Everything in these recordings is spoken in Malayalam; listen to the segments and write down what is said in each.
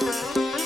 Música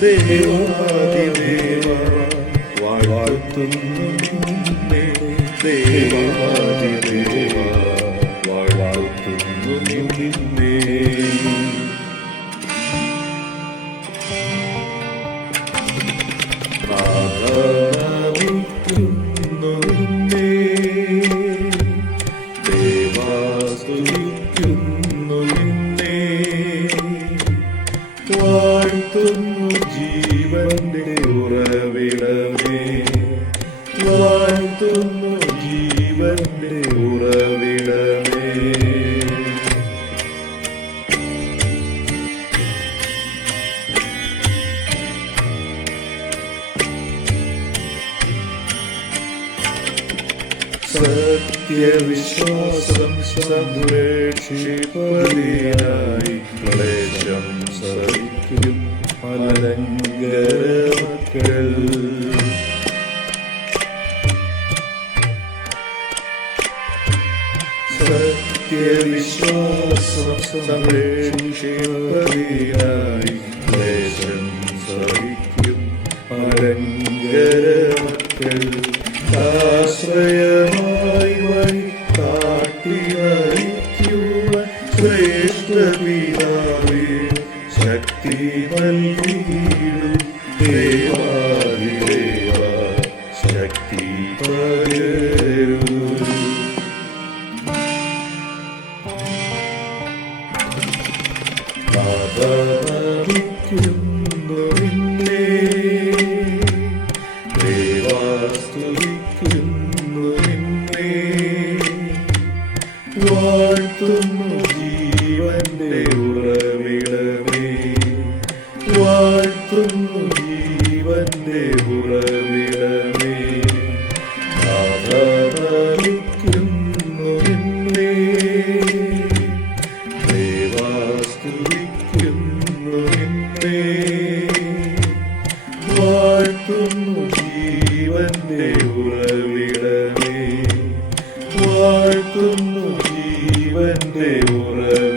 ദേവാദിദേവ വാഴ്ത്തുന്നു ദേവാദിദേവ സത്യവിശ്വാസം സംരക്ഷിപ്പതിനായി ക്ലേശം സഹിക്കും മലങ്കര മക്കൾ സത്യവിശ്വാസം സംരക്ഷിപ്പതിനായി ക്ലേശം സഹിക്കും മലങ്കര മക്കൾ ആശ്രയമ ശക്തി നൽകിയിടും ദേവാ ശക്തി പകരൂ. എന്റെ ഉറവിടമേ. ആദരിക്കുന്നു എന്നെ ജീവന്റെ ഉറവിടമേ. വാഴ്ത്തുന്നു ജീവന്റെ ഉറവിട